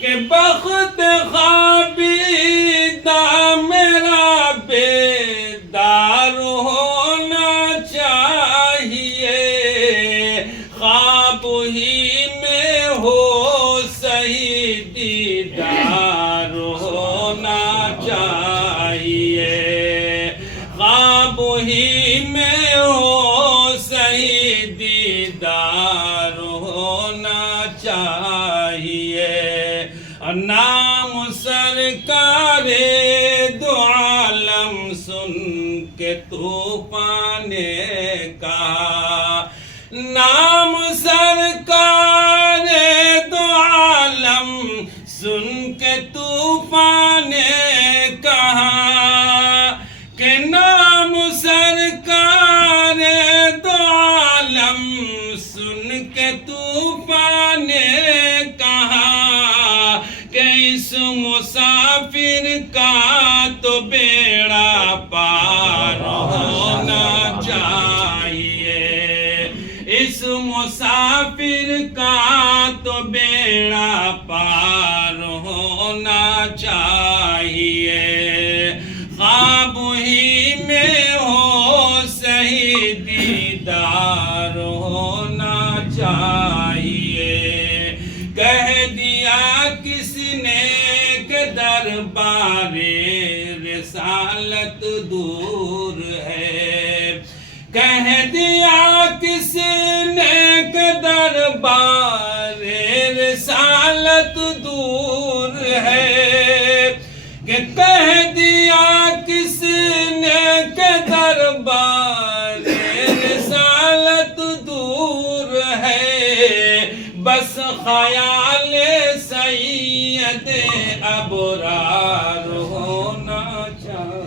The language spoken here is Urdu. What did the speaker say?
کہ بخت خوابیدہ میرا بیدار ہونا چاہیے، خواب ہی میں ہو صحیح دیدار ہونا چاہیے، خواب ہی میں ہو صحیح دیدار ہونا چاہیے۔ نام سرکار دو عالم سن کے طوفان کا، نام سرکار دو عالم سن کے طوفان کہا، کہ نام سرکار دو عالم سن کے طوفان کہا، کہ اس مسافر کا تو بیڑا پار ہونا چاہیے، اس مسافر کا تو بیڑا پار ہونا چاہیے، خواب ہی میں ہو صحیح دیدار ہونا چاہیے۔ کہہ دیا کس نے کہ دربار رسالت دور ہے، کہہ دیا کس نے کہ دربار رسالت دور ہے، کہ کہہ دیا کس نے کہ دربار رسالت دور ہے، بس خیال سید ابرار ہونا چاہیے۔